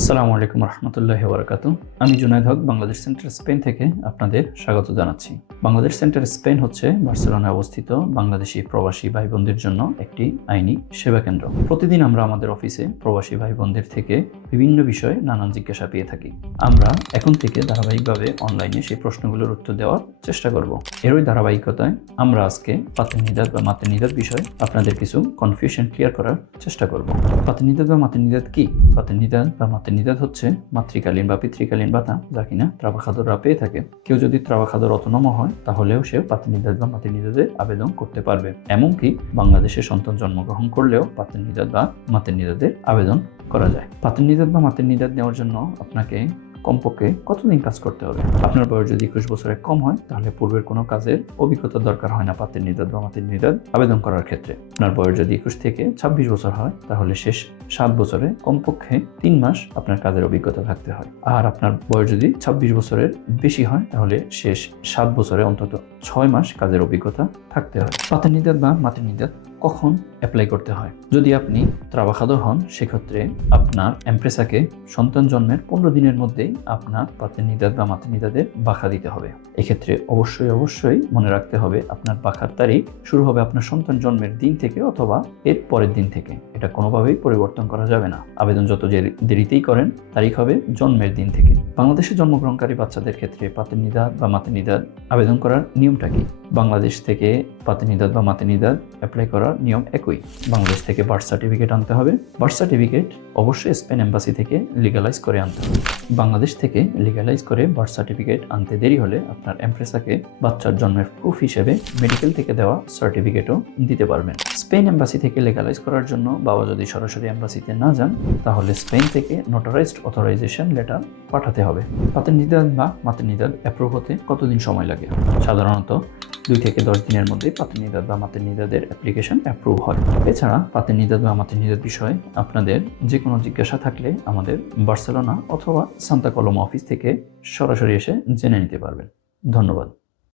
আসসালামু আলাইকুম রহমতুল্লাহি বারাকাতু। আমি জুনায়েদ হক বাংলাদেশ সেন্টার স্পেন থেকে আপনাদের স্বাগত জানাচ্ছি। বাংলাদেশ সেন্টার স্পেন হচ্ছে বার্সেলোনায় অবস্থিত বাংলাদেশি প্রবাসী ভাই বোনদের জন্য একটি আইনি সেবা কেন্দ্র। প্রতিদিন আমরা আমাদের অফিসে প্রবাসী ভাই বোনদের থেকে বিভিন্ন বিষয়ে নানান জিজ্ঞাসা পেয়ে থাকি। আমরা এখন থেকে ধারাবাহিকভাবে অনলাইনে সেই প্রশ্নগুলোর উত্তর দেওয়ার চেষ্টা করব। এরই ধারাবাহিকতায় আমরা আজকে পাতেনিদাদ বা মাতেনিদাদ বিষয়ে আপনাদের কিছু কনফিউশন ক্লিয়ার করার চেষ্টা করব। পাতেনিদাদ বা মাতেনিদাদ কি? পাতেনিদাদ বা মাতেনিদাদ হচ্ছে মাতৃকালীন বা পিতৃকালীন ভাতা, যা কিনা ট্রাবাজাদোররা পেয়ে থাকে। কেউ যদি ট্রাবাজাদোর অটোনমো হয় তাহলেও সে পাতেনিদাদ বা মাতেনিদাদের আবেদন করতে পারবে। এমনকি বাংলাদেশে সন্তান জন্মগ্রহণ করলেও পাতেনিদাদ বা মাতেনিদাদের আবেদন করা যায়। পাতেনিদাদ বা মাতেনিদাদ নেওয়ার জন্য আপনাকে কমপক্ষে কতদিন কাজ করতে হবে? আপনার বয়স যদি 21 বছরের কম হয় তাহলে পূর্বের কোনো কাজের অভিজ্ঞতার দরকার হয় না পাতেনিদাদ বা মাতেনিদাদ আবেদন করার ক্ষেত্রে। আপনার বয়স যদি 21 থেকে 26 বছর হয় তাহলে শেষ 7 বছরে কমপক্ষে 3 মাস আপনার কাজের অভিজ্ঞতা থাকতে হয়। আর আপনার বয়স যদি 26 বছরের বেশি হয় তাহলে শেষ 7 বছরে অন্তত 6 মাস কাজের অভিজ্ঞতা থাকতে হয়। পাতেনিদাদ বা মাতেনিদাদ কখন অ্যাপ্লাই করতে হয়? যদি আপনি ট্রাবাজাদোর হন সেক্ষেত্রে আপনার এমপ্রেসাকে সন্তান জন্মের 15 দিনের মধ্যেই আপনার পাতেনিদাদ বা মাতেনিদাদের বাখা দিতে হবে। এক্ষেত্রে অবশ্যই মনে রাখতে হবে আপনার বাখার তারিখ শুরু হবে আপনার সন্তান জন্মের দিন থেকে অথবা এর পরের দিন থেকে। এটা কোনোভাবেই পরিবর্তন করা যাবে না। আবেদন যত দেরিতেই করেন তারিখ হবে জন্মের দিন থেকে। বাংলাদেশে জন্মগ্রহণকারী বাচ্চাদের ক্ষেত্রে পাতেনিদাদ বা মাতেনিদাদ আবেদন করার নিয়মটা কি? বাংলাদেশ থেকে পাতেনিদাদ বা মাতেনিদাদ অ্যাপ্লাই করার নিয়ম একই। বাংলাদেশ থেকে বার্থ সার্টিফিকেট আনতে হবে। বার্থ সার্টিফিকেট অবশ্যই স্পেন এম্বাসি থেকে লিগালাইজ করে আনতে হবে। বাংলাদেশ থেকে লিগালাইজ করে বার্থ সার্টিফিকেট আনতে দেরি হলে আপনার এমপ্রেসাকে বাচ্চার জন্মের প্রুফ হিসেবে মেডিকেল থেকে দেওয়া সার্টিফিকেটও দিতে পারবেন। স্পেন এম্বাসি থেকে লিগালাইজ করার জন্য বাবা যদি সরাসরি এম্বাসিতে না যান তাহলে স্পেন থেকে নোটারাইজড অথরাইজেশন লেটার পাঠাতে হবে। পাতেনিদাদ বা মাতেনিদাদ অ্যাপ্রুভ হতে কতদিন সময় লাগে? সাধারণত 2 থেকে 10 দিনের মধ্যে পাতেনিদাদ বা মাতেনিদাদের অ্যাপ্লিকেশন অ্যাপ্রুভ হয়। এছাড়া পাতেনিদাদ বা মাতেনিদাদ বিষয়ে আপনাদের যে কোনো জিজ্ঞাসা থাকলে আমাদের বার্সেলোনা অথবা সান্তা কলোমা অফিস থেকে সরাসরি এসে জেনে নিতে পারবেন। ধন্যবাদ।